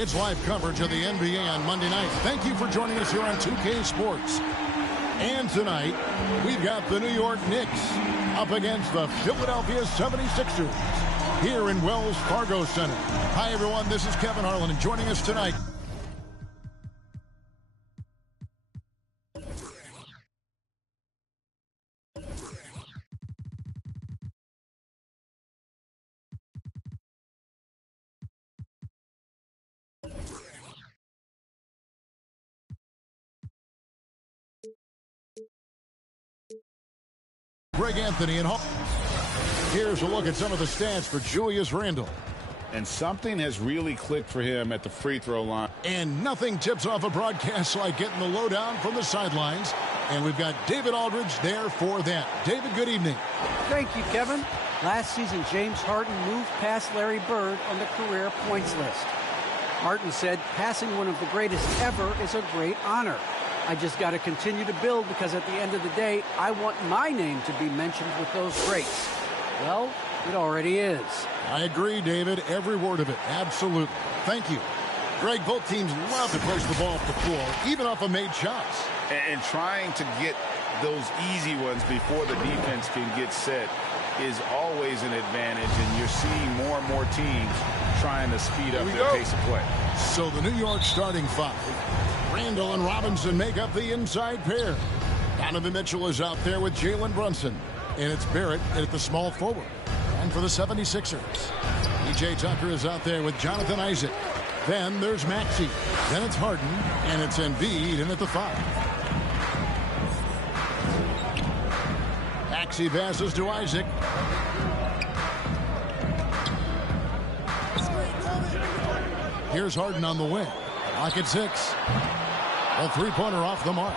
It's live coverage of the NBA on Monday night. Thank you for joining us here on 2K Sports. And tonight, we've got the New York Knicks up against the Philadelphia 76ers here in Wells Fargo Center. Hi, everyone. This is Kevin Harlan, and joining us tonight, Greg Anthony and Hall. Here's a look at some of the stats for Julius Randle. And something has really clicked for him at the free throw line. And nothing tips off a broadcast like getting the lowdown from the sidelines. And we've got David Aldridge there for that. David, good evening. Thank you, Kevin. Last season, James Harden moved past Larry Bird on the career points list. Harden said, passing one of the greatest ever is a great honor. I just got to continue to build because at the end of the day, I want my name to be mentioned with those greats. Well, it already is. I agree, David. Every word of it. Absolutely. Thank you. Greg, both teams love to push the ball up the floor, even off of made shots. And trying to get those easy ones before the defense can get set is always an advantage, and you're seeing more and more teams trying to speed up their pace of play. So the New York starting five. Randle and Robinson make up the inside pair. Donovan Mitchell is out there with Jalen Brunson. And it's Barrett at the small forward. And for the 76ers, PJ Tucker is out there with Jonathan Isaac. Then there's Maxey. Then it's Harden. And it's Embiid in at the 5. Maxey passes to Isaac. Here's Harden on the wing. Clock at 6. A three-pointer off the mark.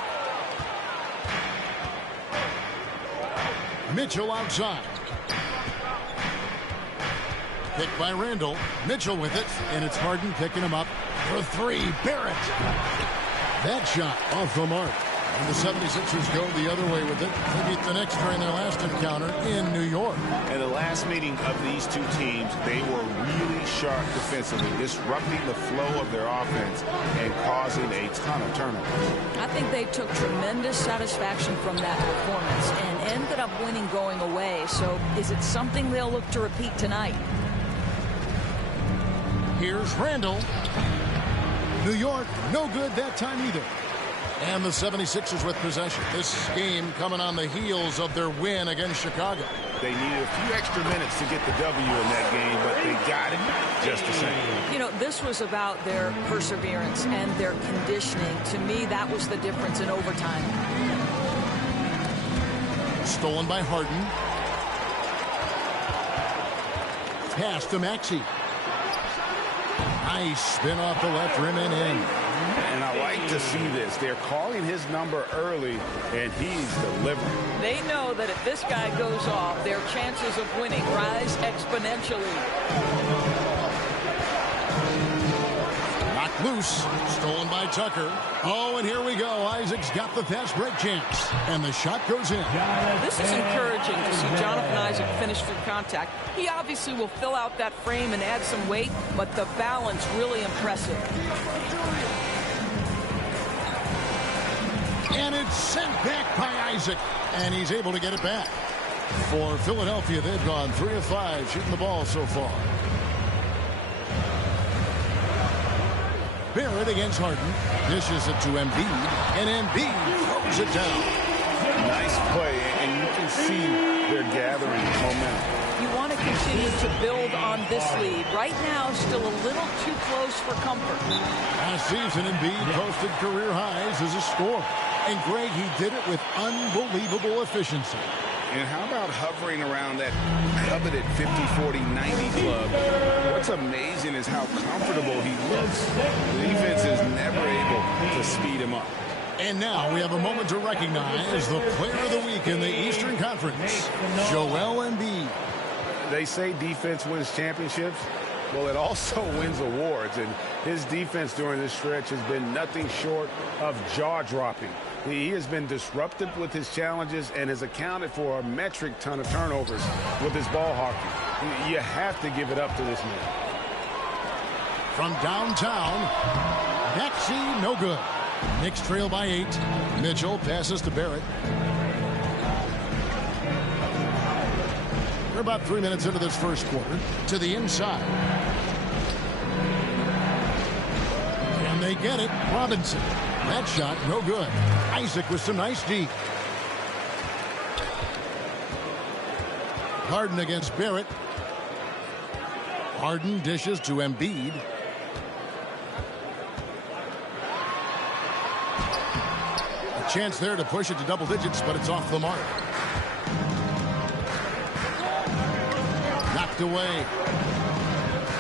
Mitchell outside. Picked by Randle. Mitchell with it, and it's Harden picking him up for 3. Barrett. That shot off the mark. And the 76ers go the other way with it. They beat the Knicks during their last encounter in New York. In the last meeting of these two teams, they were really sharp defensively, disrupting the flow of their offense and causing a ton of turnovers. I think they took tremendous satisfaction from that performance and ended up winning going away. So is it something they'll look to repeat tonight? Here's Randle. New York, no good that time either. And the 76ers with possession. This game coming on the heels of their win against Chicago. They needed a few extra minutes to get the W in that game, but they got it just the same. You know, this was about their perseverance and their conditioning. To me, that was the difference in overtime. Stolen by Harden. Pass to Maxey. Nice spin off the left rim and in. And I like to see this. They're calling his number early, and he's delivering. They know that if this guy goes off, their chances of winning rise exponentially. Knocked loose. Stolen by Tucker. Oh, and here we go. Isaac's got the fast break chance. And the shot goes in. This is encouraging to see Jonathan Isaac finish through contact. He obviously will fill out that frame and add some weight, but the balance really impressive. And it's sent back by Isaac. And he's able to get it back. For Philadelphia, they've gone 3 of 5 shooting the ball so far. Barrett against Harden. Dishes it to Embiid. And Embiid throws it down. Nice play, and you can see they're gathering momentum. You want to continue to build on this lead. Right now, still a little too close for comfort. Last season, Embiid posted career highs as a scorer. And Greg, he did it with unbelievable efficiency. And how about hovering around that coveted 50-40-90 club? What's amazing is how comfortable he looks. The defense is never able to speed him up. And now we have a moment to recognize the player of the week in the Eastern Conference, Joel Embiid. They say defense wins championships. Well, it also wins awards, and his defense during this stretch has been nothing short of jaw-dropping. He has been disruptive with his challenges and has accounted for a metric ton of turnovers with his ball hawking. You have to give it up to this man. From downtown, Maxey, no good. Knicks trail by 8. Mitchell passes to Barrett. We're about 3 minutes into this first quarter. To the inside. And they get it. Robinson. That shot, no good. Isaac with some nice D. Harden against Barrett. Harden dishes to Embiid. A chance there to push it to double digits, but it's off the mark. Knocked away.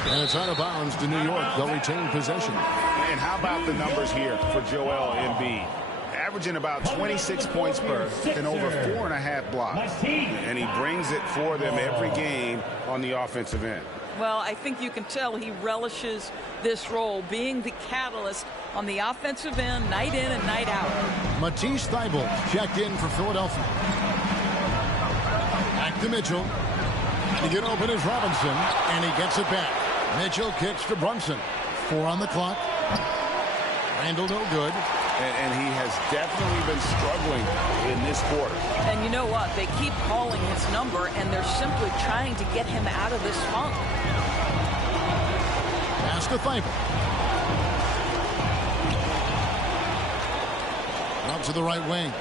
And it's out of bounds to New York. They'll retain possession. And how about the numbers here for Joel Embiid? Averaging about 26 points per and over 4.5 blocks. And he brings it for them every game on the offensive end. Well, I think you can tell he relishes this role, being the catalyst on the offensive end, night in and night out. Matisse Thybulle checked in for Philadelphia. Back to Mitchell. To get open is Robinson, and he gets it back. Mitchell kicks to Brunson. 4 on the clock. Randall no good. And he has definitely been struggling in this quarter. And you know what? They keep calling his number, and they're simply trying to get him out of this funk. Pass to Thybulle. Out to the right wing.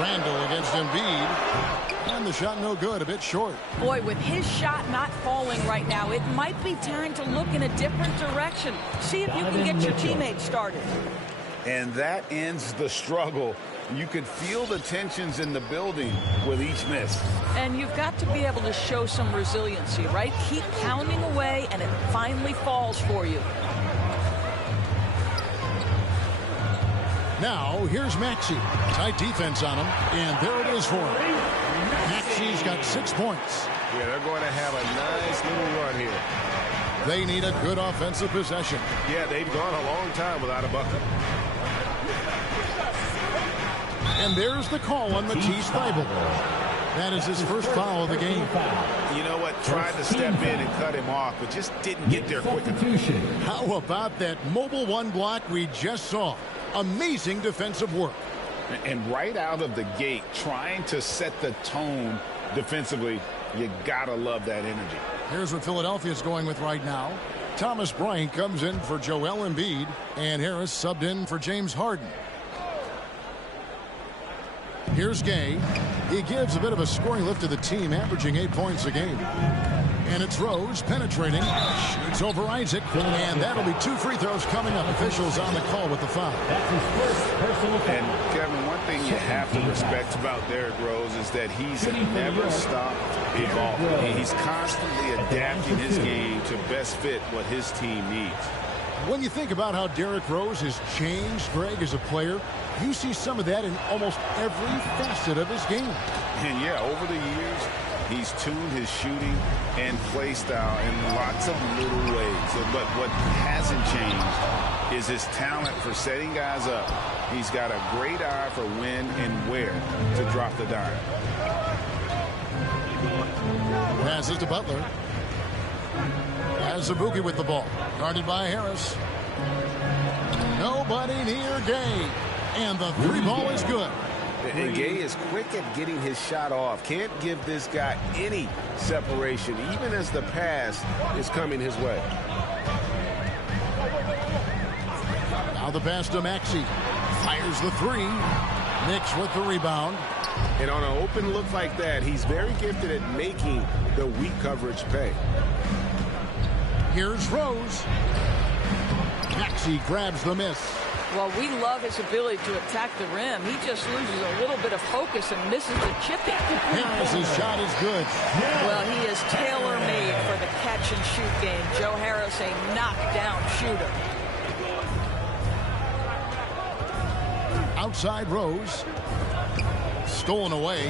Randall against Embiid. And the shot no good, a bit short. Boy, with his shot not falling right now, it might be time to look in a different direction. See if you can get your teammates started. And that ends the struggle. You could feel the tensions in the building with each miss. And you've got to be able to show some resiliency, right? Keep pounding away, and it finally falls for you. Now, here's Maxey. Tight defense on him, and there it is for him. Maxey's got 6 points. Yeah, they're going to have a nice little run here. They need a good offensive possession. Yeah, they've gone a long time without a bucket. And there's the call on Matisse Thybulle. That is his first foul of the game. You know what? Tried to step in and cut him off, but just didn't get there quick enough. How about that mobile one block we just saw? Amazing defensive work. And right out of the gate, trying to set the tone defensively, you gotta love that energy. Here's what Philadelphia's going with right now. Thomas Bryant comes in for Joel Embiid, and Harris subbed in for James Harden. Here's Gay. He gives a bit of a scoring lift to the team, averaging 8 points a game. And it's Rose penetrating. Shoots over Isaac. And that'll be 2 free throws coming up. Officials on the call with the foul. That's his first personal foul. And, Kevin, one thing you have to respect about Derrick Rose is that he's never stopped evolving. He's constantly adapting his game to best fit what his team needs. When you think about how Derrick Rose has changed, Greg, as a player, you see some of that in almost every facet of his game. And, yeah, over the years, he's tuned his shooting and play style in lots of little ways. But what hasn't changed is his talent for setting guys up. He's got a great eye for when and where to drop the dime. Passes to Butler. Has Zabuki with the ball. Guarded by Harris. Nobody near Gay. And the 3 ball is good. And Gay is quick at getting his shot off. Can't give this guy any separation, even as the pass is coming his way. Now the pass to Maxey. Fires the 3. Knicks with the rebound. And on an open look like that, he's very gifted at making the weak coverage pay. Here's Rose. Maxey grabs the miss. Well, we love his ability to attack the rim. He just loses a little bit of focus and misses the chip-in. Harris's shot is good. Well, he is tailor-made for the catch-and-shoot game. Joe Harris, a knockdown shooter. Outside Rose. Stolen away.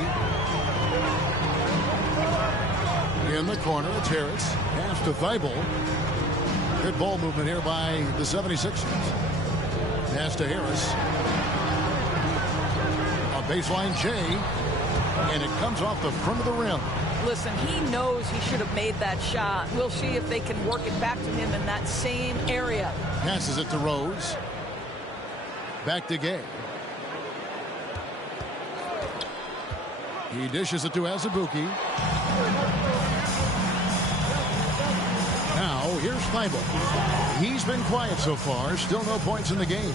In the corner, it's Harris. Pass to Thybulle. Good ball movement here by the 76ers. Pass to Harris. A baseline J. And it comes off the front of the rim. Listen, he knows he should have made that shot. We'll see if they can work it back to him in that same area. Passes it to Rose. Back to Gay. He dishes it to Azubuike. Now, here's Thibault. He's been quiet so far. Still no points in the game.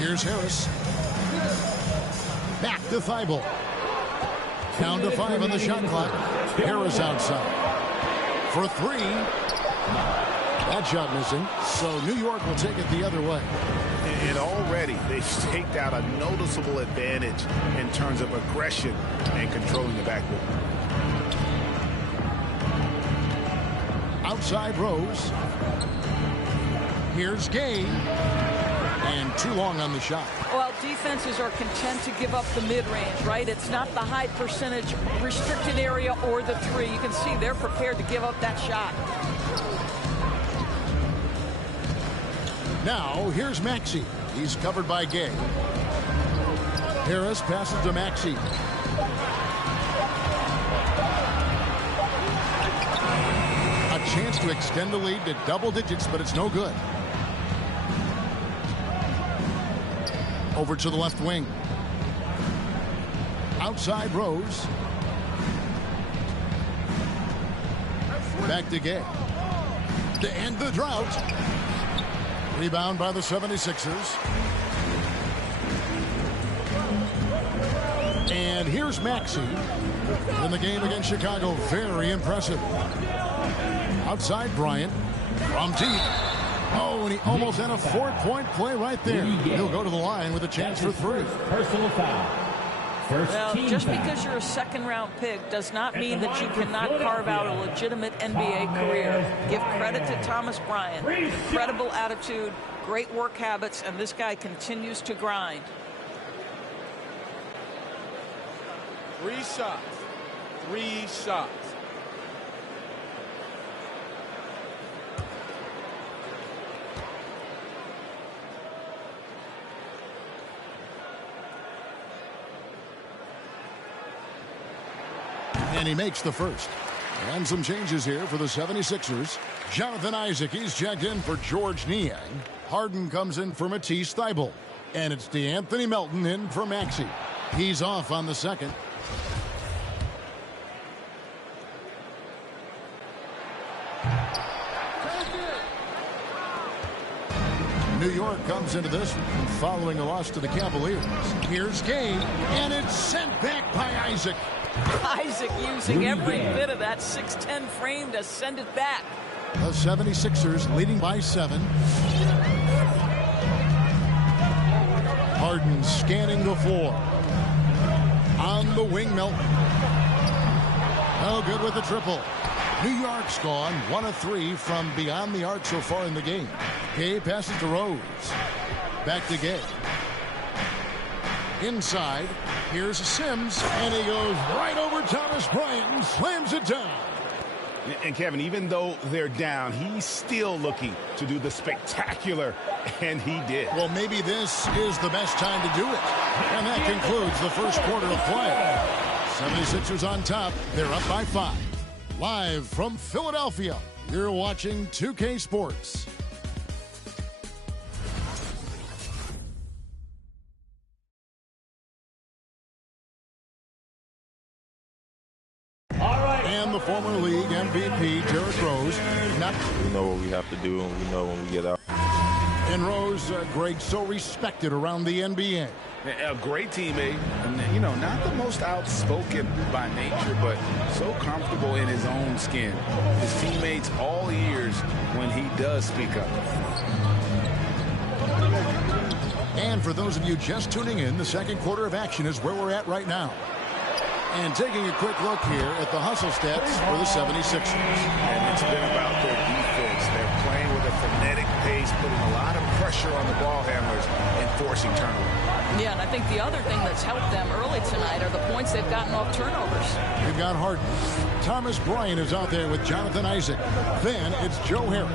Here's Harris. Back to Thibault. Down to 5 on the shot clock. Harris outside. For 3. That shot missing. So New York will take it the other way. And already they've staked out a noticeable advantage in terms of aggression and controlling the backboard. Outside Rose. Here's Gay. And too long on the shot. Well, defenses are content to give up the mid-range, right? It's not the high percentage restricted area or the 3. You can see they're prepared to give up that shot. Now, here's Maxey. He's covered by Gay. Harris passes to Maxey. A chance to extend the lead to double digits, but it's no good. Over to the left wing. Outside Rose. Back to Gay. To end the drought. Rebound by the 76ers. And here's Maxey. In the game against Chicago, very impressive. Outside Bryant. From deep. Oh, and he almost had a 4-point play right there. He'll go to the line with a chance for 3. Personal foul. Well, just because you're a second-round pick does not mean that you cannot carve out a legitimate NBA career. Give credit to Thomas Bryant. Incredible attitude, great work habits, and this guy continues to grind. 3 shots. 3 shots. And he makes the first. And some changes here for the 76ers. Jonathan Isaac, he's checked in for George Niang. Harden comes in for Matisse Thybulle. And it's DeAnthony Melton in for Maxey. He's off on the second. New York comes into this following a loss to the Cavaliers. Here's Gay, and it's sent back by Isaac. Isaac using every bit of that 6'10 frame to send it back. The 76ers leading by 7. Harden scanning the floor. On the wing, Melton. No good with the triple. New York's gone 1 of 3 from beyond the arc so far in the game. Gay passes to Rose. Back to Gay. Inside, here's Sims, and he goes right over Thomas Bryant and slams it down. And Kevin, even though they're down, he's still looking to do the spectacular, and he did. Well, maybe this is the best time to do it. And that concludes the first quarter of play. 76ers on top. They're up by 5. Live from Philadelphia, you're watching 2K Sports. And the former league MVP, Derrick Rose. We know what we have to do, and we know when we get out. And Rose, Greg, so respected around the NBA. A great teammate, and, you know, not the most outspoken by nature, but so comfortable in his own skin. His teammates all ears when he does speak up. And for those of you just tuning in, the second quarter of action is where we're at right now. And taking a quick look here at the hustle stats for the 76ers. And it's been about their defense. They're playing with a frenetic pace, putting a lot of pressure on the ball handlers and forcing turnovers. Yeah, and I think the other thing that's helped them early tonight are the points they've gotten off turnovers. We've got Harden. Thomas Bryant is out there with Jonathan Isaac. Then it's Joe Harris.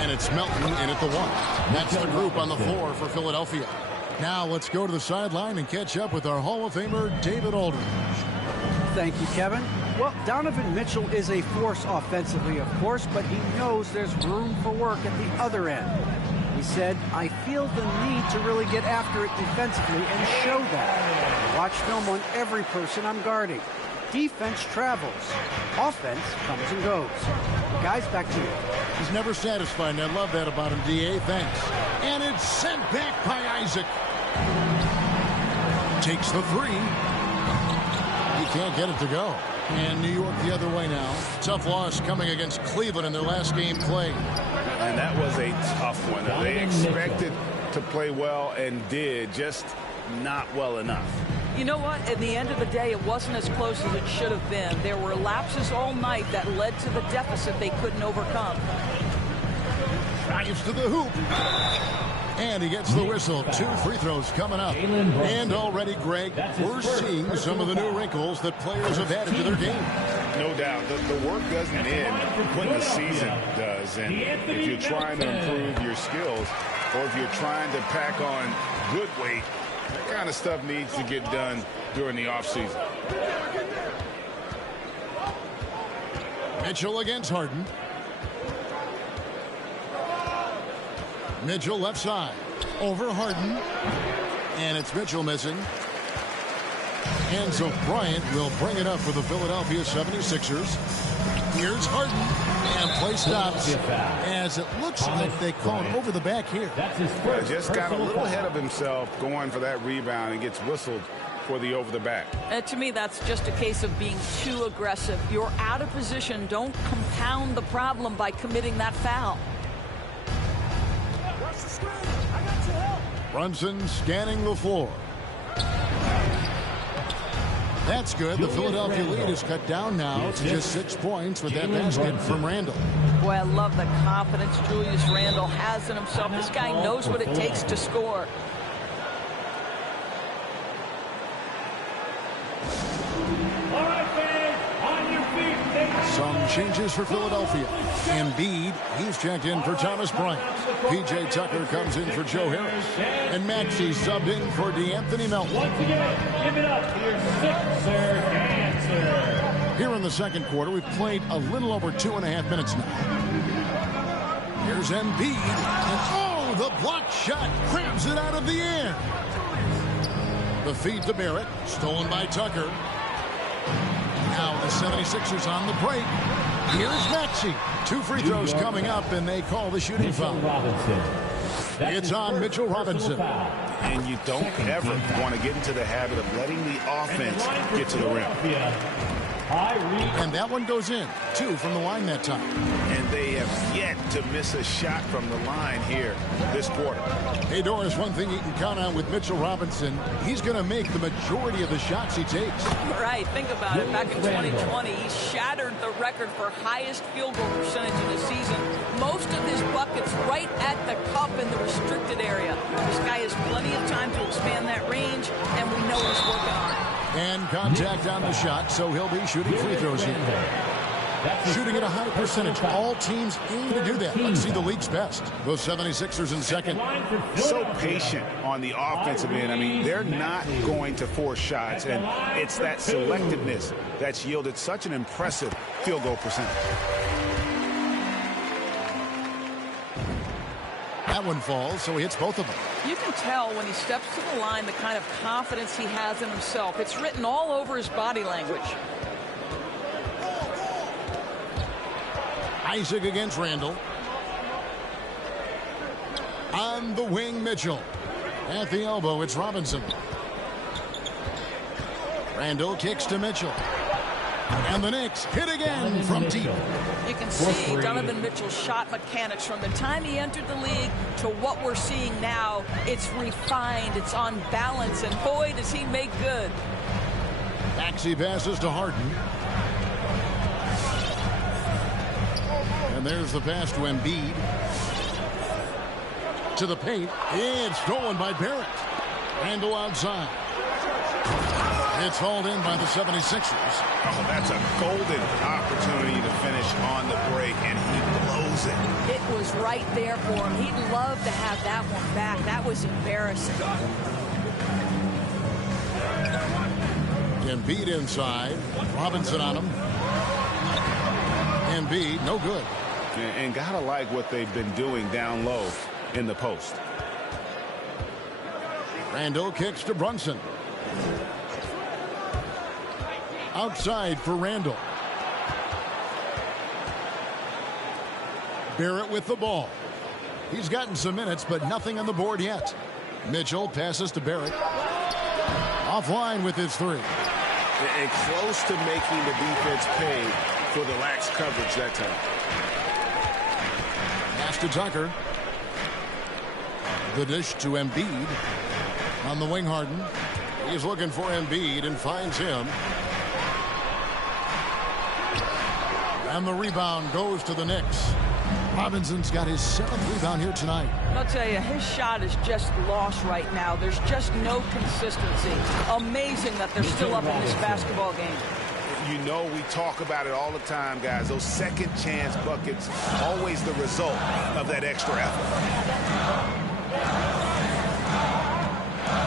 And it's Melton in at the 1. That's the group on the floor for Philadelphia. Now let's go to the sideline and catch up with our Hall of Famer, David Aldridge. Thank you, Kevin. Well, Donovan Mitchell is a force offensively, of course, but he knows there's room for work at the other end. He said, I feel the need to really get after it defensively and show that. Watch film on every person I'm guarding. Defense travels. Offense comes and goes. Guys, back to you. He's never satisfied, and I love that about him, D.A. Thanks. And it's sent back by Isaac. Takes the three. He can't get it to go. And New York the other way now. Tough loss coming against Cleveland in their last game played. And that was a tough one. They expected to play well and did, just not well enough. You know what? At the end of the day, it wasn't as close as it should have been. There were lapses all night that led to the deficit they couldn't overcome. Drives to the hoop. And he gets the whistle. 2 free throws coming up. And already, Greg, we're seeing some of the new wrinkles that players have added to their game. No doubt. The work doesn't end when the season does. And if you're trying to improve your skills, or if you're trying to pack on good weight, that kind of stuff needs to get done during the offseason. Mitchell against Harden. Mitchell left side. Over Harden. And it's Mitchell missing. And so Bryant will bring it up for the Philadelphia 76ers. Here's Harden. And play stops as it looks like they call it over the back here. Just got a little ahead of himself going for that rebound and gets whistled for the over the back. To me, that's just a case of being too aggressive. You're out of position. Don't compound the problem by committing that foul. Brunson scanning the floor. That's good. The Philadelphia lead is cut down now to just 6 points with that basket from Randall. Boy, I love the confidence Julius Randle has in himself. This guy knows what it takes to score. Some changes for Philadelphia. Embiid, he's checked in for Thomas Bryant. P.J. Tucker comes in for Joe Harris. And Maxey subbed in for DeAnthony Melton. Once again, give it up to your Sixer dancer. Here in the second quarter, we've played a little over 2.5 minutes now. Here's Embiid. And oh, the blocked shot grabs it out of the air. The feed to Barrett, stolen by Tucker. Now the 76ers on the break. Here's Maxey. 2 free throws coming up, and they call the shooting foul. It's on Mitchell Robinson. And you don't ever want to get into the habit of letting the offense get to the rim. And that one goes in. 2 from the line that time. And they have yet to miss a shot from the line here this quarter. Hey, Doris, one thing you can count on with Mitchell Robinson, he's going to make the majority of the shots he takes. Right, think about it. Back in 2020, he shattered the record for highest field goal percentage in the season. Most of his buckets right at the cup in the restricted area. This guy has plenty of time to expand that range, and we know he's working on it. And contact on the shot, so he'll be shooting free throws here. Shooting at a high percentage. All teams aim to do that. Let's see the league's best. The 76ers in second. So patient on the offensive end. I mean, they're not going to force shots, and it's that selectiveness that's yielded such an impressive field goal percentage. That one falls, so he hits both of them. You can tell when he steps to the line the kind of confidence he has in himself. It's written all over his body language. Isaac against Randall. On the wing, Mitchell. At the elbow, it's Robinson. Randall kicks to Mitchell. And the Knicks hit again from deep. You can see Donovan Mitchell's shot mechanics from the time he entered the league to what we're seeing now. It's refined, it's on balance, and boy, does he make good. Maxey passes to Harden. And there's the pass to Embiid. To the paint. It's stolen by Barrett. Randall outside. It's hauled in by the 76ers. Oh, that's a golden opportunity to finish on the break, and he blows it. It was right there for him. He'd love to have that one back. That was embarrassing. Embiid inside. Robinson on him. Embiid, no good. And gotta like what they've been doing down low in the post. Randall kicks to Brunson. Outside for Randall. Barrett with the ball. He's gotten some minutes, but nothing on the board yet. Mitchell passes to Barrett. Offline with his three. And close to making the defense pay for the lax coverage that time. Pass to Tucker. The dish to Embiid. On the wing, Harden. He's looking for Embiid and finds him. And the rebound goes to the Knicks. Robinson's got his 7th rebound here tonight. I'll tell you, his shot is just lost right now. There's just no consistency. Amazing that they're still up in this basketball game. You know, we talk about it all the time, guys. Those second chance buckets, always the result of that extra effort.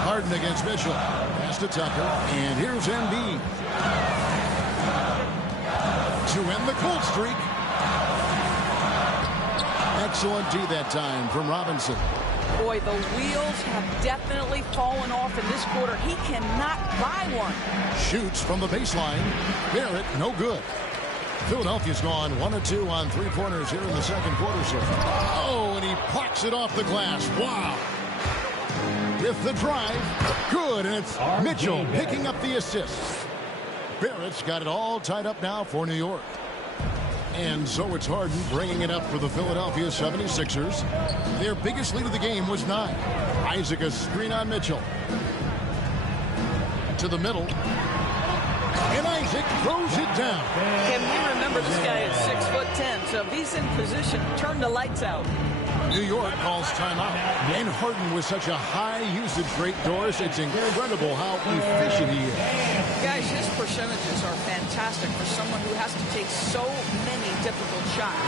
Harden against Mitchell. Pass to Tucker. And here's Embiid. To end the cold streak. Excellent D that time from Robinson. Boy, the wheels have definitely fallen off in this quarter. He cannot buy one. Shoots from the baseline. Barrett, no good. Philadelphia's gone 1 of 2 on three-pointers here in the second quarter. So, oh, and he plucks it off the glass. Wow. With the drive. Good, and it's Mitchell picking up the assist. Barrett's got it all tied up now for New York. And so it's Harden bringing it up for the Philadelphia 76ers. Their biggest lead of the game was 9. Isaac a screen on Mitchell. To the middle. And Isaac throws it down. Can we remember this guy at 6'10", so if he's in position, turn the lights out. New York calls timeout. And Harden with such a high usage rate, Doris, it's incredible how efficient he is. Guys, his percentages are fantastic for someone who has to take so many difficult shots.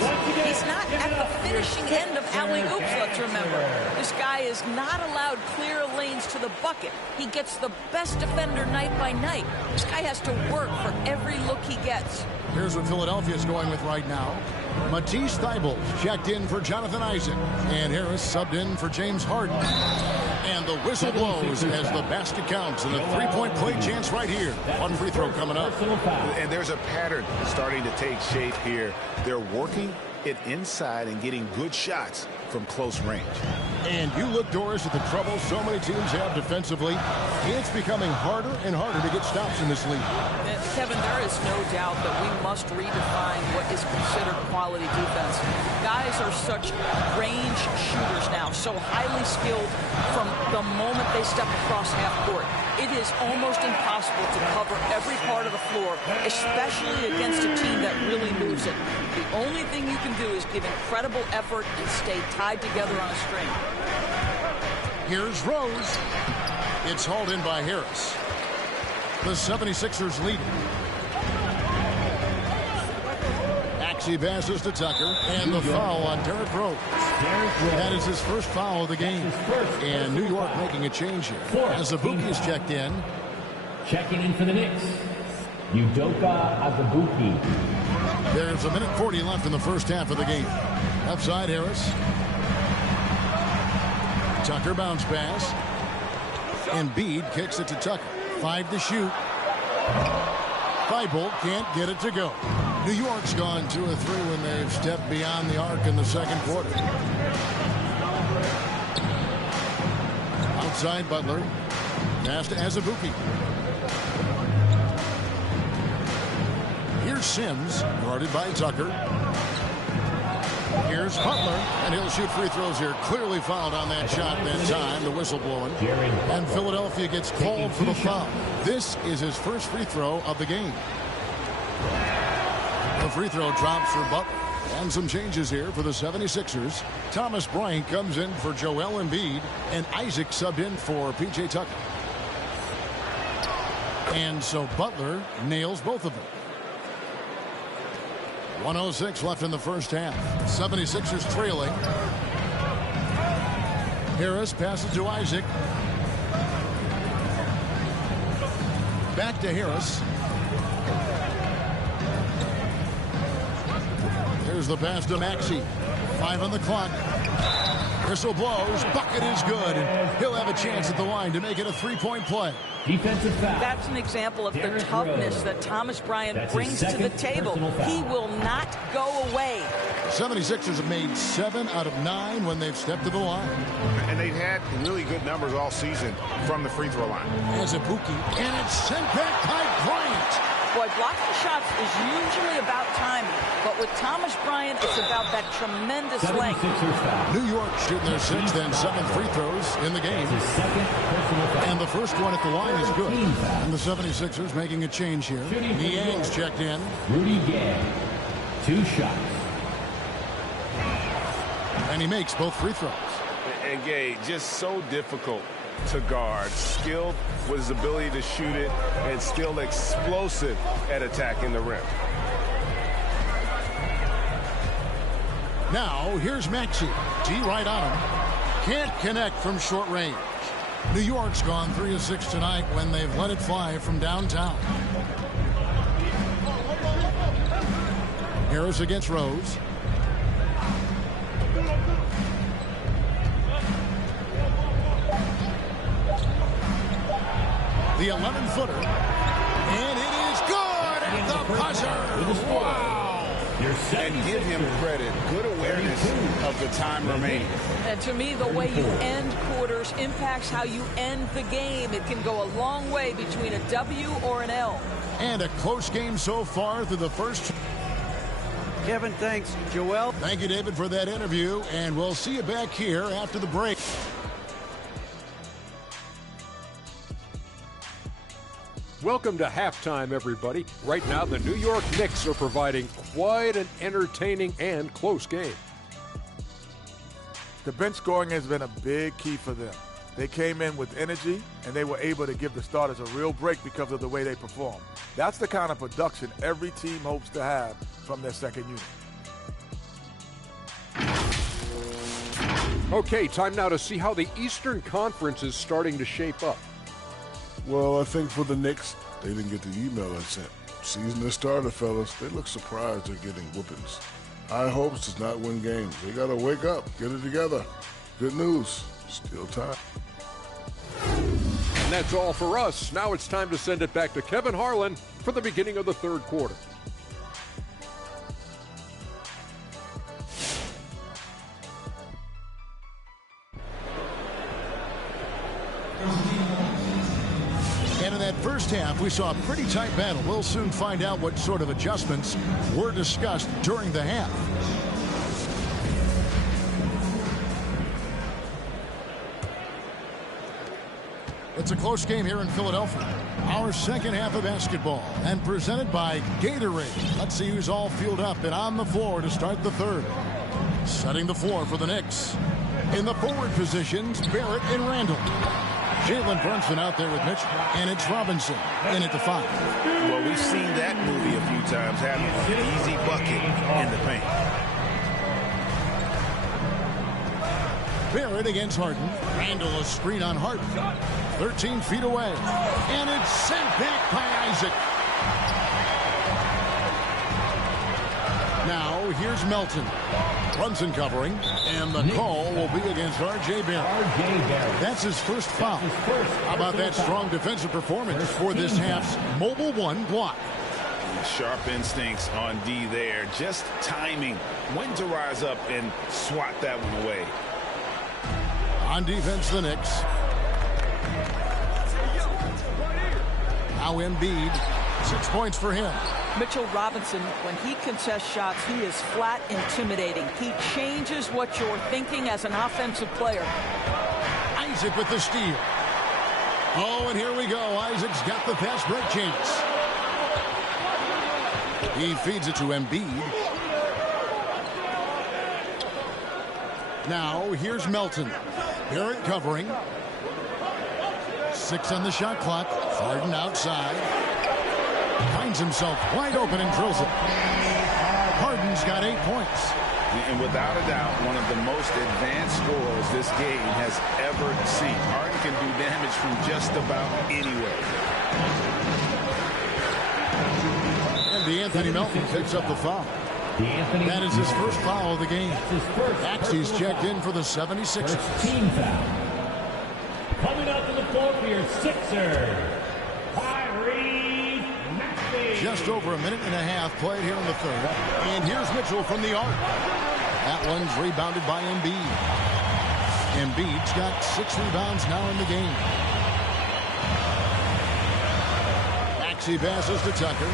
He's not at the finishing end of alley-oops, let's remember. This guy is not allowed clear lanes to the bucket. He gets the best defender night by night. This guy has to work for every look he gets. Here's what Philadelphia's going with right now. Matisse Thybulle checked in for Jonathan Isaac. And Harris subbed in for James Harden. And the whistle blows as the basket counts. And a three-point play chance right here. One free throw coming up. And there's a pattern starting to take shape here. They're working it inside and getting good shots from close range. And you look, Doris, at the trouble so many teams have defensively. It's becoming harder and harder to get stops in this league. And Kevin, there is no doubt that we must redefine what is considered quality defense. Guys are such range shooters now, so highly skilled from the moment they step across half court. It is almost impossible to cover every part of the floor, especially against a team that really moves it. The only thing you can do is give incredible effort and stay tied together on a string. Here's Rose. It's hauled in by Harris. The 76ers lead. Axie passes to Tucker, and the foul on Derrick Rose. That is his first foul of the game. And New York making a change here. Azubuike is checked in. Checking in for the Knicks, Udoka Azubuike. There's 1:40 left in the first half of the game. Left side, Harris. Tucker bounce pass. Embiid kicks it to Tucker. 5 to shoot. Thybulle can't get it to go. New York's gone 2 of 3 when they've stepped beyond the arc in the second quarter. Outside Butler. Pass to Azubuike. Here's Sims, guarded by Tucker. Here's Butler, and he'll shoot free throws here. Clearly fouled on that shot that time, the whistle blowing. And Philadelphia gets called for the foul. This is his first free throw of the game. The free throw drops for Butler. And some changes here for the 76ers. Thomas Bryant comes in for Joel Embiid, and Isaac subbed in for P.J. Tucker. And so Butler nails both of them. 1:06 left in the first half. 76ers trailing. Harris passes to Isaac. Back to Harris. Here's the pass to Maxey. 5 on the clock. Whistle blows. Bucket is good. He'll have a chance at the line to make it a three-point play. Defensive foul. That's an example of the toughness that Thomas Bryant brings to the table. He will not go away. The 76ers have made 7 out of 9 when they've stepped to the line. And they've had really good numbers all season from the free throw line. As a Buki, and it's sent back by Bryant. Boy, blocking shots is usually about timing, but with Thomas Bryant, it's about that tremendous length. New York shooting their 6th and 7th free throws in the game. And the first one at the line is good. And the 76ers making a change here. Niang's checked in. Rudy Gay, 2 shots. And he makes both free throws. And Gay, just so difficult to guard. Skilled with his ability to shoot it and still explosive at attacking the rim. Now, here's Maxey. T right on him. Can't connect from short range. New York's gone 3 of 6 tonight when they've let it fly from downtown. Harris against Rose. The 11-footer. And it is good at the buzzer. Wow. And give him credit. Good awareness of the time remaining. And to me, the way you end quarters impacts how you end the game. It can go a long way between a W or an L. And a close game so far through the first. Kevin, thanks. Joel? Thank you, David, for that interview. And we'll see you back here after the break. Welcome to halftime, everybody. Right now, the New York Knicks are providing quite an entertaining and close game. The bench scoring has been a big key for them. They came in with energy, and they were able to give the starters a real break because of the way they performed. That's the kind of production every team hopes to have from their second unit. Okay, time now to see how the Eastern Conference is starting to shape up. Well, I think for the Knicks, they didn't get the email I sent. Season the starter, fellas. They look surprised they're getting whoopings. High hopes does not win games. They got to wake up, get it together. Good news, still time. And that's all for us. Now it's time to send it back to Kevin Harlan for the beginning of the third quarter. And in that first half, we saw a pretty tight battle. We'll soon find out what sort of adjustments were discussed during the half. It's a close game here in Philadelphia. Our second half of basketball, and presented by Gatorade. Let's see who's all fueled up and on the floor to start the third. Setting the floor for the Knicks. In the forward positions, Barrett and Randall. Jalen Brunson out there with Mitchell, and it's Robinson in at the 5. Well, we've seen that movie a few times, having an easy bucket in the paint. Barrett against Harden. Randall a screen on Harden. 13 feet away. And it's sent back by Isaac. Now here's Melton. Brunson covering. And the call will be against R.J. Barrett. That's his first foul. How about that strong defensive performance for this half's Mobile One block? Sharp instincts on D there. Just timing. When to rise up and swat that one away. On defense, the Knicks. Now Embiid. 6 points for him. Mitchell Robinson, when he contests shots, he is flat intimidating. He changes what you're thinking as an offensive player. Isaac with the steal. Oh, and here we go. Isaac's got the fast break chance. He feeds it to Embiid. Now, here's Melton. Barrett covering. 6 on the shot clock. Harden outside. Finds himself wide open and drills it. Harden's got 8 points. And without a doubt, one of the most advanced scorers this game has ever seen. Harden can do damage from just about anywhere. And DeAnthony Melton picks up the foul. That is his first foul of the game. Maxey's checked in for the 76ers. Team foul. Coming out to the floor for your Sixers, just over a minute and a half played here in the third. And here's Mitchell from the arc. That one's rebounded by Embiid. Embiid's got 6 rebounds now in the game. Maxey passes to Tucker.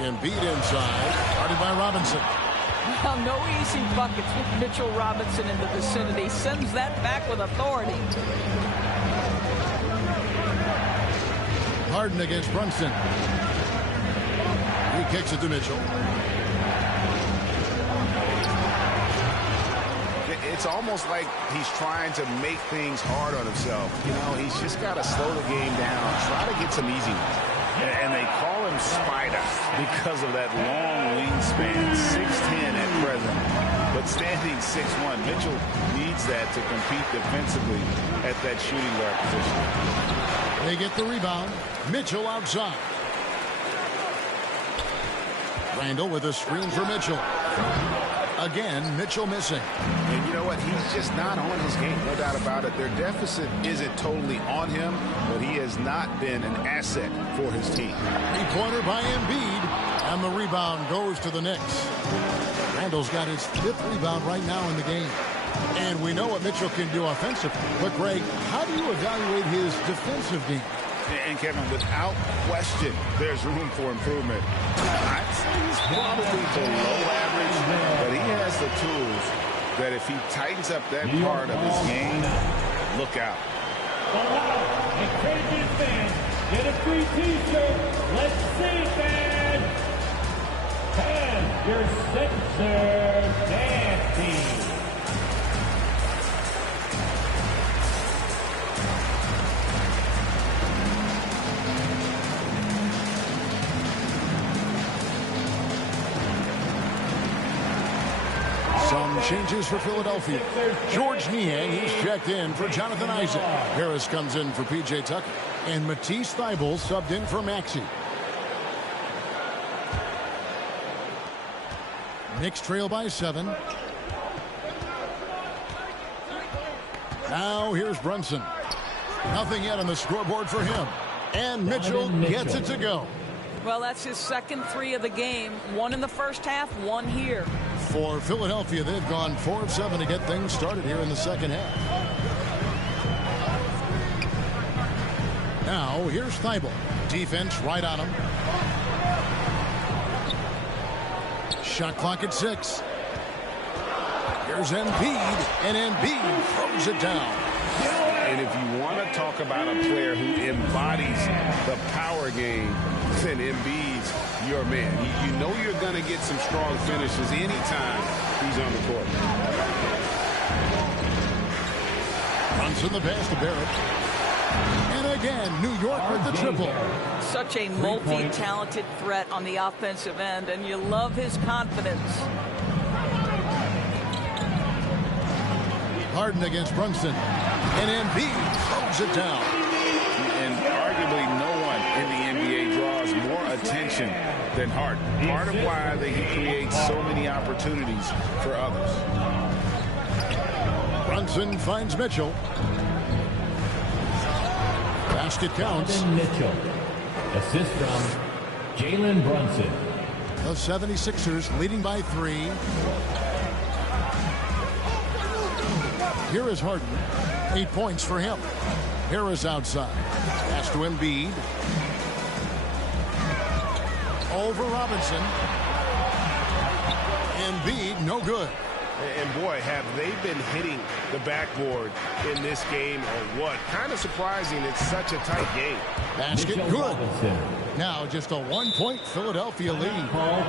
Embiid inside, guarded by Robinson. Well, no easy buckets with Mitchell Robinson in the vicinity. Sends that back with authority. Harden against Brunson. He kicks it to Mitchell. It's almost like he's trying to make things hard on himself. You know, he's just got to slow the game down, try to get some easy ones. And they call him Spider because of that long wingspan, 6'10" at present. But standing 6'1", Mitchell needs that to compete defensively at that shooting guard position. They get the rebound. Mitchell outside. Randall with a screen for Mitchell. Again, Mitchell missing. And you know what? He's just not on his game, no doubt about it. Their deficit isn't totally on him, but he has not been an asset for his team. 3-pointer by Embiid, and the rebound goes to the Knicks. Randall's got his 5th rebound right now in the game. And we know what Mitchell can do offensively. But, Greg, how do you evaluate his defensive game? And, Kevin, without question, there's room for improvement. I'd say he's probably below average, but he has the tools that if he tightens up that part of his game, look out. Encouraging fans, get a free T-shirt. Let's see, fans. And your Sixers dance team. Some changes for Philadelphia. George Niang, he's checked in for Jonathan Isaac. Harris comes in for P.J. Tucker. And Matisse Thybulle subbed in for Maxey. Knicks trail by 7. Now here's Brunson. Nothing yet on the scoreboard for him. And Mitchell gets it to go. Well, that's his second 3 of the game. 1 in the first half, 1 here. For Philadelphia, they've gone 4 of 7 to get things started here in the second half. Now, here's Thybulle. Defense right on him. Shot clock at 6. Here's Embiid, and Embiid throws it down. And if you want to talk about a player who embodies the power game, then Embiid's your man. You know you're going to get some strong finishes anytime he's on the court. Brunson the pass to Barrett. And again, New York with the triple. Such a multi-talented threat on the offensive end, and you love his confidence. Harden against Brunson. And Embiid throws it down. And arguably no one in the NBA draws more attention than Harden. Part of why he creates so many opportunities for others. Brunson finds Mitchell. Basket counts. Mitchell. Assist from Jalen Brunson. The 76ers leading by 3. Here is Harden. 8 points for him. Harris outside. Pass to Embiid. Over Robinson. Embiid, no good. And boy, have they been hitting the backboard in this game or what? Kind of surprising. It's such a tight game. Basket good. Now just a 1-point Philadelphia lead.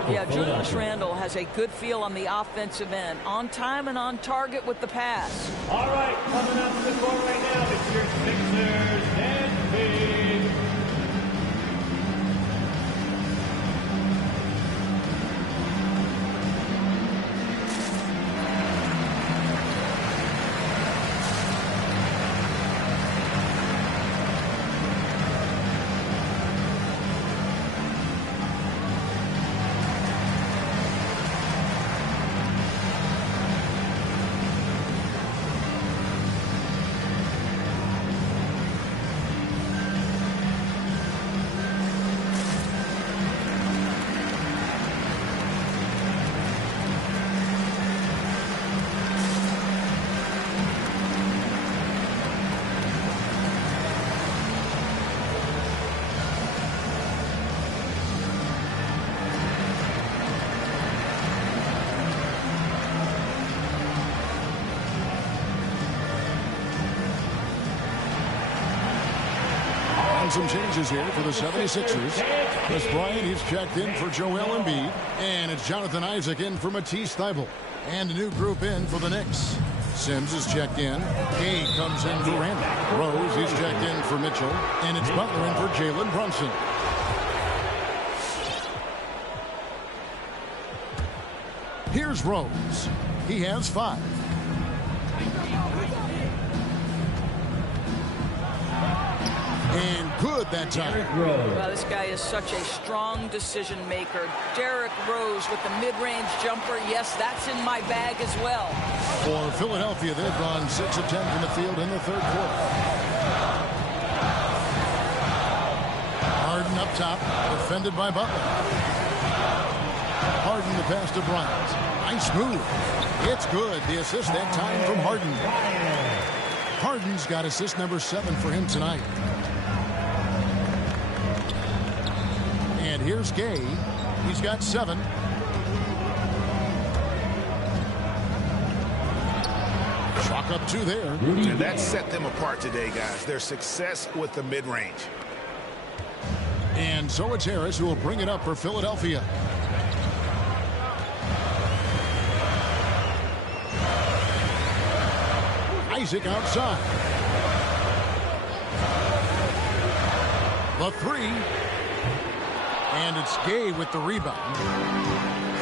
Yeah, Julius Randle has a good feel on the offensive end. On time and on target with the pass. All right, coming up to the court right now, it's your Sixers and Big. Some changes here for the 76ers. Chris Bryant, he's checked in for Joel Embiid. And it's Jonathan Isaac in for Matisse Thybulle. And a new group in for the Knicks. Sims is checked in. Gay comes in for Randall. Rose, he's checked in for Mitchell. And it's Butler in for Jalen Brunson. Here's Rose. He has 5. And good that time. Well, this guy is such a strong decision maker. Derrick Rose with the mid-range jumper. Yes, that's in my bag as well. For Philadelphia, they've gone 6 of 10 from the field in the third quarter. Harden up top, defended by Butler. Harden the pass to Bryant. Nice move. It's good. The assist that time from Harden. Harden's got assist number 7 for him tonight. And here's Gay. He's got 7. Chalk up 2 there. And that set them apart today, guys. Their success with the mid-range. And so it's Harris who will bring it up for Philadelphia. Isaac outside. The 3. And it's Gay with the rebound.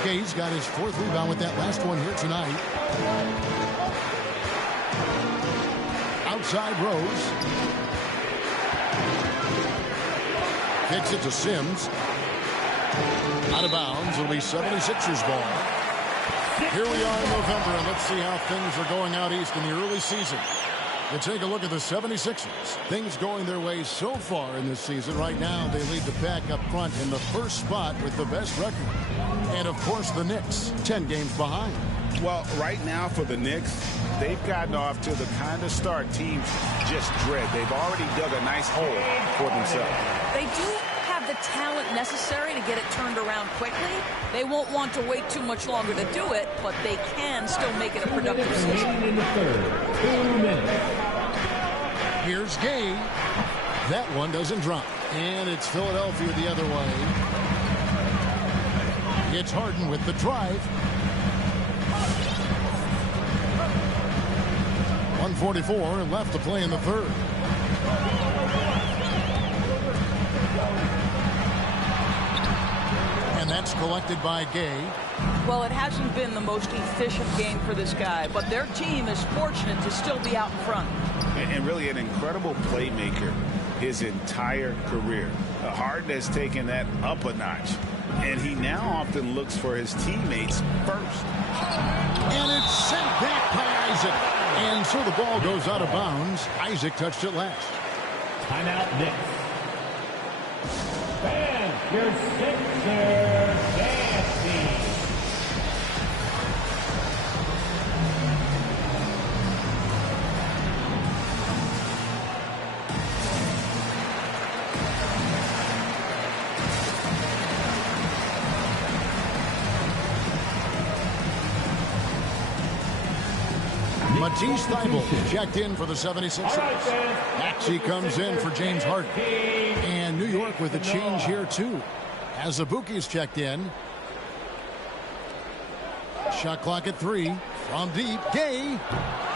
Gay's got his 4th rebound with that last one here tonight. Outside Rose. Kicks it to Sims. Out of bounds. It'll be 76ers ball. Here we are in November, and let's see how things are going out east in the early season. And take a look at the 76ers. Things going their way so far in this season. Right now, they lead the pack up front in the first spot with the best record. And, of course, the Knicks, 10 games behind. Well, right now for the Knicks, they've gotten off to the kind of start teams just dread. They've already dug a nice hole for themselves. They do have the talent necessary to get it turned around quickly. They won't want to wait too much longer to do it, but they can still make it a productive season. In the third, 2 minutes. Here's Gay. That one doesn't drop. And it's Philadelphia the other way. It's Harden with the drive. 1:44 left to play in the third. And that's collected by Gay. Well, it hasn't been the most efficient game for this guy, but their team is fortunate to still be out in front. And really an incredible playmaker his entire career. Harden has taken that up a notch, and he now often looks for his teammates first. And it's sent back by Isaac. And so the ball goes out of bounds. Isaac touched it last. Timeout Knicks. And your Sixers dancing. Matisse Thybulle checked in for the 76ers. Maxey comes in for James Harden. And New York with a change here, too. As Azubuike's checked in. Shot clock at 3. From deep, Gay.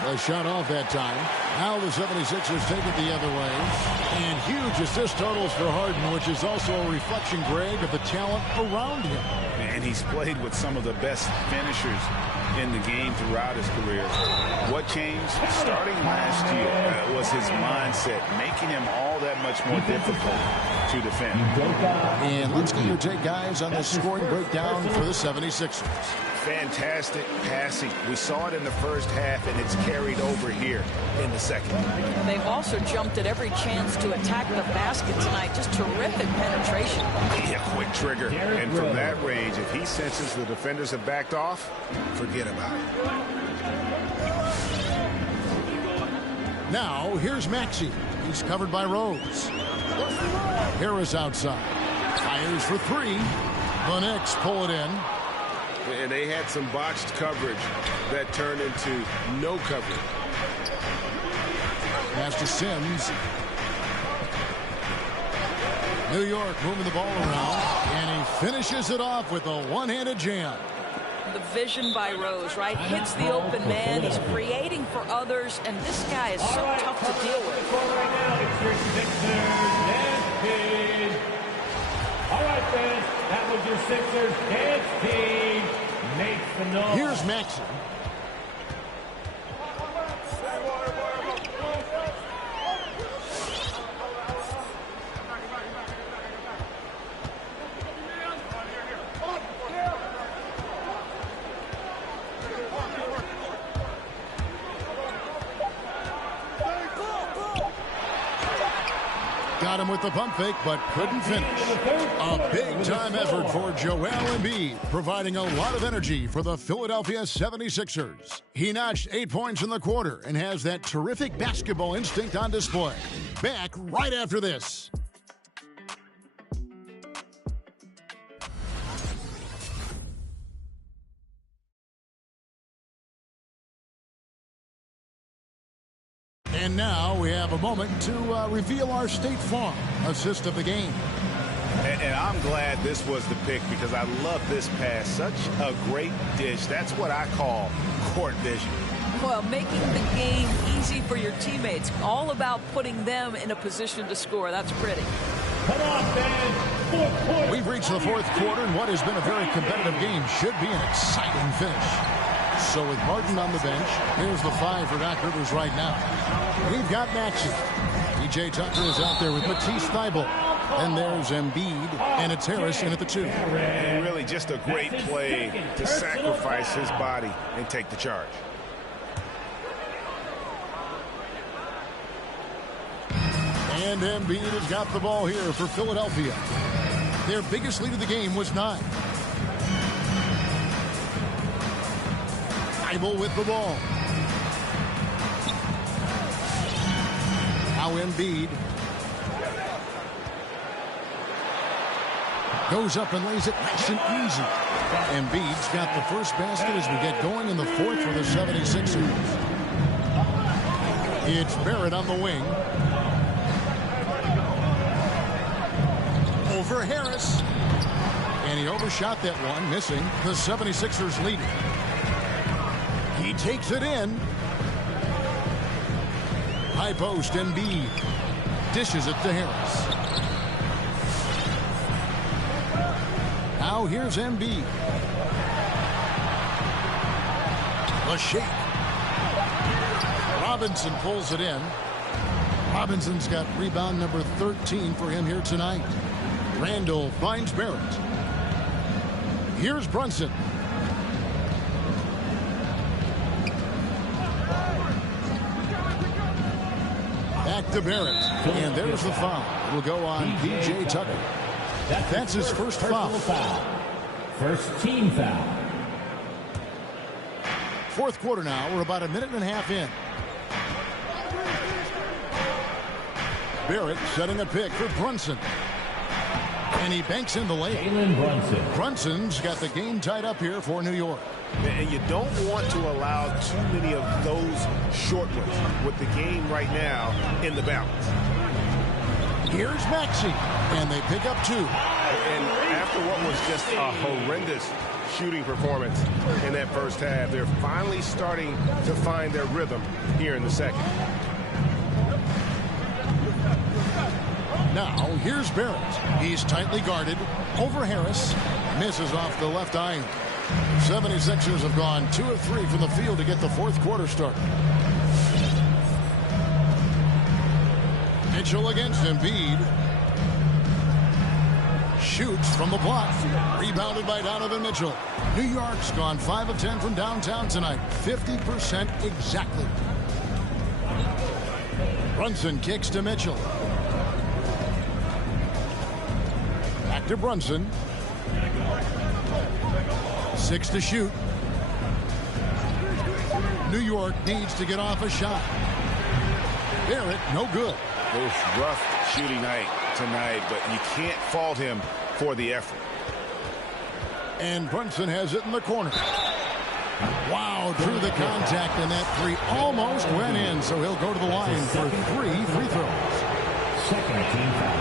The shot off that time. Now the 76ers take it the other way. And huge assist totals for Harden, which is also a reflection, Greg, of the talent around him. And he's played with some of the best finishers in the game throughout his career. What changed starting last year was his mindset, making him all that much more difficult to defend. And let's get your take, guys, on the scoring breakdown for the 76ers. Fantastic passing. We saw it in the first half, and it's carried over here in the second. They've also jumped at every chance to attack the basket tonight. Just terrific penetration. Yeah, quick trigger. And from that range, if he senses the defenders have backed off, forget about it. Now, here's Maxey. He's covered by Rose. Harris outside. Fires for 3. The Knicks pull it in. And they had some botched coverage that turned into no coverage. Pass to Sims. New York moving the ball around. And he finishes it off with a one-handed jam. The vision by Rose, right? Hits the open man. He's creating for others. And this guy is so tough to deal with. Right now, it's your Sixers dance team. All right, fans, that was your Sixers dance team. Makes the noise. Here's Maxey. Got him with the pump fake, but couldn't finish. A big-time effort for Joel Embiid, providing a lot of energy for the Philadelphia 76ers. He notched 8 points in the quarter and has that terrific basketball instinct on display. Back right after this. And now we have a moment to reveal our State Farm assist of the game. And I'm glad this was the pick because I love this pass. Such a great dish. That's what I call court vision. Well, making the game easy for your teammates. All about putting them in a position to score. That's pretty. Come on, fans. Fourth quarter. We've reached the fourth quarter, and what has been a very competitive game should be an exciting finish. So with Martin on the bench, here's the 5 for Doc Rivers right now. We've got Maxey. P.J. Tucker is out there with Matisse Thybulle. And there's Embiid, and it's Harris in at the 2. And really just a great play to sacrifice his body and take the charge. And Embiid has got the ball here for Philadelphia. Their biggest lead of the game was 9. Thybulle with the ball. Now Embiid goes up and lays it nice and easy. Embiid's got the first basket as we get going in the 4th for the 76ers. It's Barrett on the wing. Over Harris. And he overshot that one, missing. The 76ers lead it. He takes it in. High post, Embiid dishes it to Harris. Now here's Embiid. The shake. Robinson pulls it in. Robinson's got rebound number 13 for him here tonight. Randall finds Barrett. Here's Brunson. Back to Barrett. And there's the foul. It will go on P.J. Tucker. That's his first foul. First team foul. 4th quarter now. We're about a minute and a half in. Barrett setting a pick for Brunson. And he banks in the lane. Jalen Brunson. Brunson's got the game tied up here for New York. And you don't want to allow too many of those short ones with the game right now in the balance. Here's Maxey, and they pick up 2. And after what was just a horrendous shooting performance in that first half, they're finally starting to find their rhythm here in the second. Now, here's Barrett. He's tightly guarded. Over Harris. Misses off the left eye. 76ers have gone 2 of 3 from the field to get the fourth quarter started. Mitchell against Embiid. Shoots from the block. Rebounded by Donovan Mitchell. New York's gone 5 of 10 from downtown tonight. 50% exactly. Brunson kicks to Mitchell. Back to Brunson. 6 to shoot. New York needs to get off a shot. Barrett, no good. It was rough shooting night tonight, but you can't fault him for the effort. And Brunson has it in the corner. Wow, drew the contact, and that 3 almost went in, so he'll go to the line for 3 free throws. Second team foul.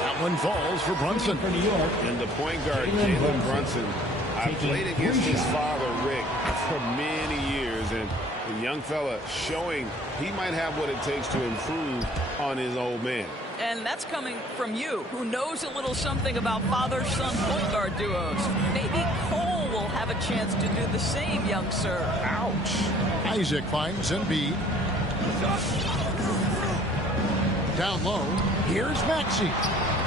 That one falls for Brunson. For New York. And the point guard, Jalen Brunson, I played against his father, Rick, for many years, and the young fella showing he might have what it takes to improve on his old man. And that's coming from you, who knows a little something about father-son point guard duos. Maybe Cole will have a chance to do the same, young sir. Ouch. Isaac finds Embiid. Down low. Here's Maxey.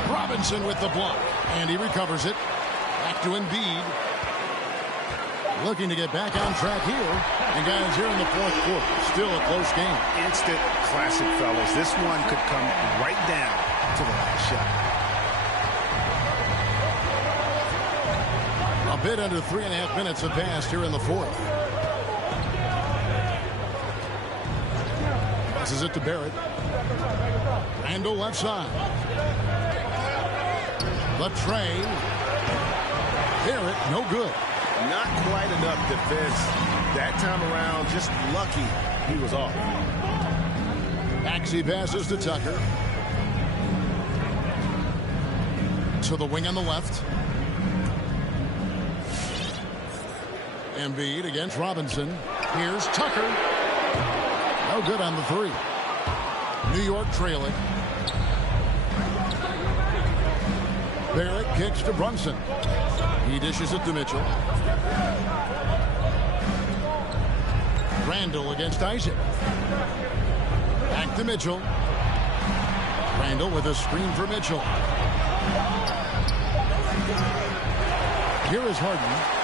Robinson with the block. And he recovers it. Back to Embiid. Looking to get back on track here. And guys, here in the fourth quarter, still a close game. Instant classic, fellas. This one could come right down to the last shot. A bit under 3.5 minutes have passed here in the fourth. Passes it to Barrett. Randall left side. Latrey. Barrett, no good. Not quite enough defense that time around. Just lucky he was off. Maxey passes to Tucker. To the wing on the left. Embiid against Robinson. Here's Tucker. No good on the 3. New York trailing. Barrett kicks to Brunson. He dishes it to Mitchell. Randall against Isaac. Back to Mitchell. Randall with a screen for Mitchell. Here is Harden.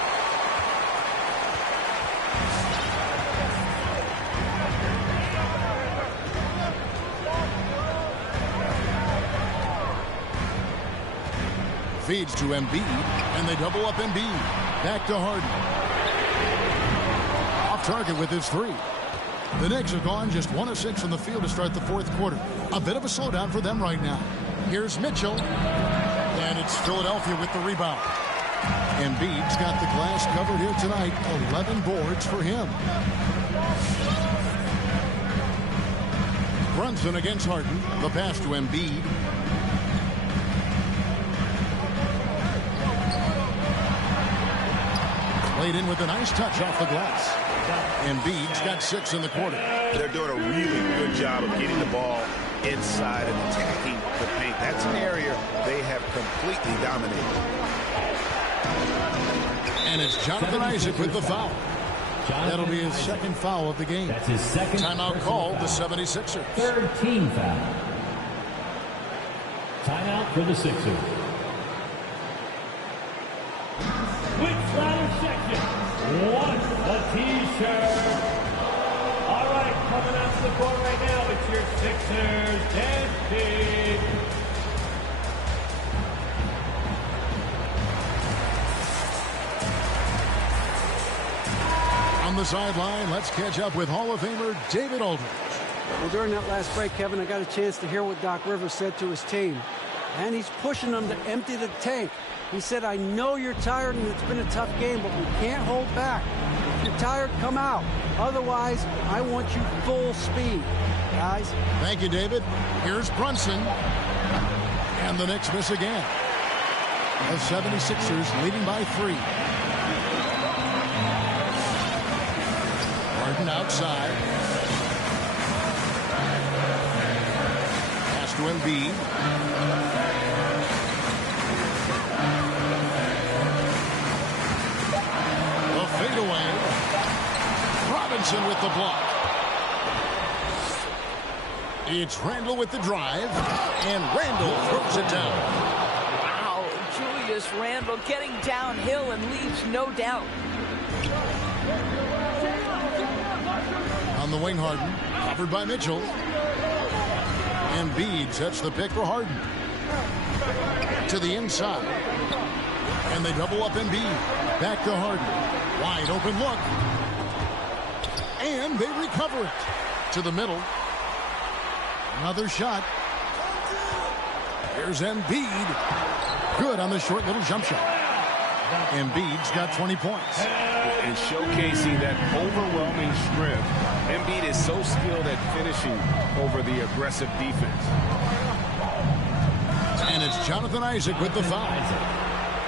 Feeds to Embiid, and they double up Embiid. Back to Harden. Off target with his 3. The Knicks have gone just 1 of 6 from the field to start the fourth quarter. A bit of a slowdown for them right now. Here's Mitchell, and it's Philadelphia with the rebound. Embiid's got the glass covered here tonight. 11 boards for him. Brunson against Harden. The pass to Embiid. Played in with a nice touch off the glass. Embiid's got 6 in the quarter. They're doing a really good job of getting the ball inside and attacking the paint. That's an area they have completely dominated. And it's Jonathan Isaac with the foul. That'll be his second foul of the game. That's his second. Timeout called the 76ers. Third team foul. Timeout for the Sixers. Switch ladder section. One, the T-shirt. All right, coming out to the court right now, it's your Sixers dance team. On the sideline, let's catch up with Hall of Famer David Aldridge. Well, during that last break, Kevin, I got a chance to hear what Doc Rivers said to his team. And he's pushing them to empty the tank. He said, I know you're tired and it's been a tough game, but we can't hold back. If you're tired, come out. Otherwise, I want you full speed, guys. Thank you, David. Here's Brunson. And the Knicks miss again. The 76ers leading by 3. Harden outside. Pass to Embiid. The fadeaway. Robinson with the block. It's Randle with the drive. And Randle throws it down. Wow, Julius Randle getting downhill and leaves no doubt. On the wing, Harden, covered by Mitchell. Embiid sets the pick for Harden. To the inside. And they double up Embiid. Back to Harden. Wide open look. And they recover it. To the middle. Another shot. Here's Embiid. Good on the short little jump shot. Embiid's got 20 points. And showcasing that overwhelming strength. Embiid is so skilled at finishing over the aggressive defense. And it's Jonathan Isaac with the foul.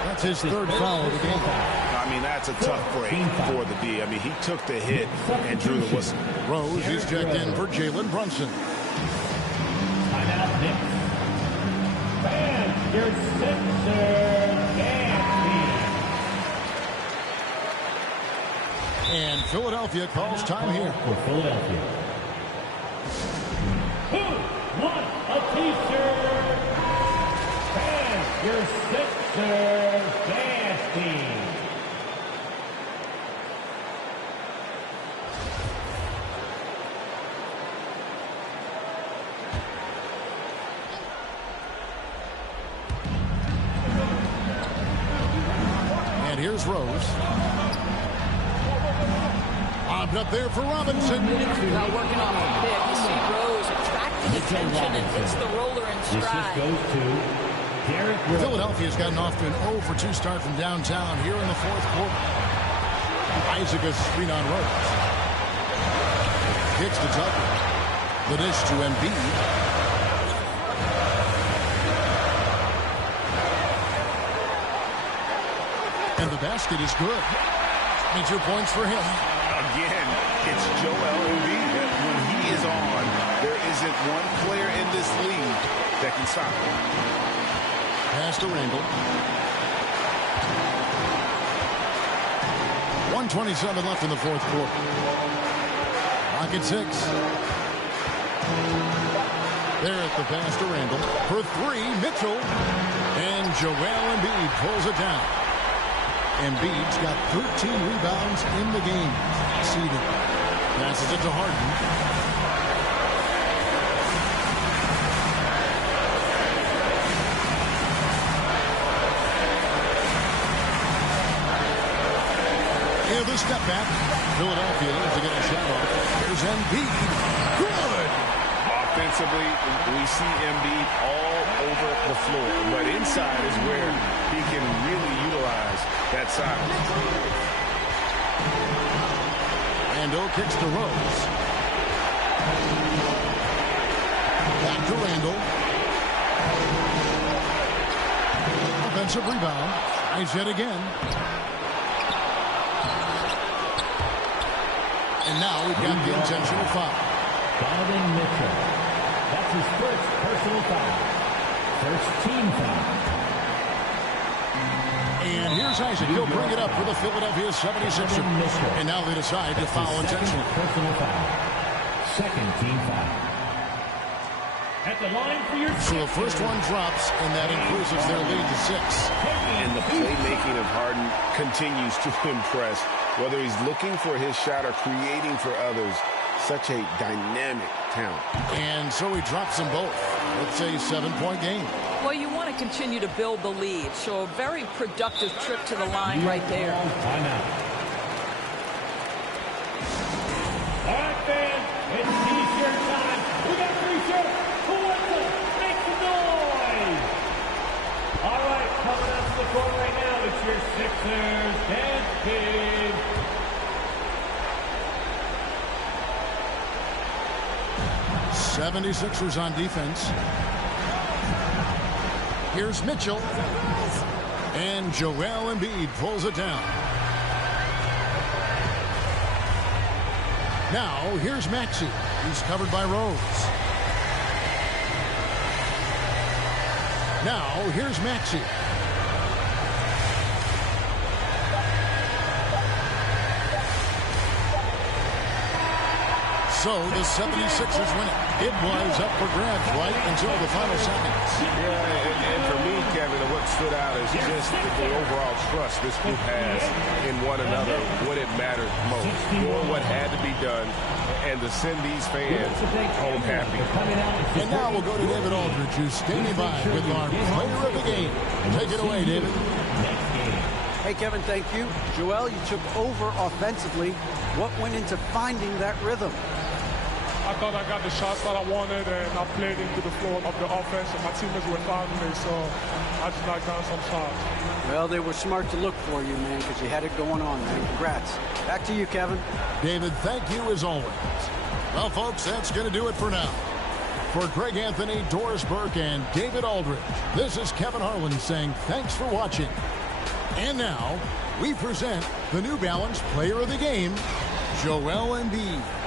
That's his third foul of the game. I mean, that's a tough break for the D. I mean, he took the hit and drew the whistle. Rose is checked in for Jalen Brunson. Timeout Knicks. And your Sixers And Philadelphia calls time here. For Philadelphia. Who won a t-shirt? And your Sixers dance team. And here's Rose. Bobbed up there for Robinson. Not working off the pick. You see Rose attracting attention and hits the roller in stride. Philadelphia's gotten off to an 0-for-2 start from downtown here in the fourth quarter. Isaac a screen on Rose. Kicks to Tucker. The dish to Embiid. And the basket is good. 22 points for him. Again, it's Joel Embiid. When he is on, there isn't one player in this league that can stop him. Pass to Randle. 1:27 left in the fourth quarter. Clock at 6. There at the pass to Randle. For 3, Mitchell. And Joel Embiid pulls it down. Embiid's got 13 rebounds in the game. Seeded. Passes it to Harden. Yeah, the step back. Philadelphia needs to get a shot off. Here's Embiid. Good. Offensively, we see Embiid all over the floor, but inside is where he can really utilize that size. Randle kicks to Rose. Back to Randle. Offensive rebound. Tries it again. And now we've got the intentional foul. Donovan Mitchell. That's his first personal foul. First team foul. And here's Isaac. He'll bring it up for the Philadelphia 76ers. And now they decide to foul intentionally. Personal foul. Second team foul. At the line for your So the first one drops, and that increases their lead to 6. And the playmaking of Harden continues to impress. Whether he's looking for his shot or creating for others, such a dynamic talent. And so he drops them both. It's a 7-point game. Well, you want to continue to build the lead, so a very productive trip to the line right there. Timeout. All right, fans, it's t-shirt time. We got free shirts. Who wants them? Make some noise. the court right now, it's your Sixers dance team. '76ers on defense. Here's Mitchell. And Joel Embiid pulls it down. Now, here's Maxey. He's covered by Rose. Now, here's Maxey. So the 76ers win it. It was up for grabs right until the final seconds. Yeah, and for me, Kevin, what stood out is just the overall trust this group has in one another when it mattered most. Doing what had to be done and to send these fans home happy. And now we'll go to David Aldridge, who's standing by with our player of the game. Take it away, David. Hey, Kevin, thank you. Joel, you took over offensively. What went into finding that rhythm? I thought I got the shots that I wanted, and I played into the flow of the offense, and my teammates were fouling me, so I just knocked down some shots. Well, they were smart to look for you, man, because you had it going on, man. Congrats. Back to you, Kevin. David, thank you as always. Well, folks, that's going to do it for now. For Greg Anthony, Doris Burke, and David Aldridge, this is Kevin Harlan saying thanks for watching. And now, we present the New Balance Player of the Game, Joel Embiid.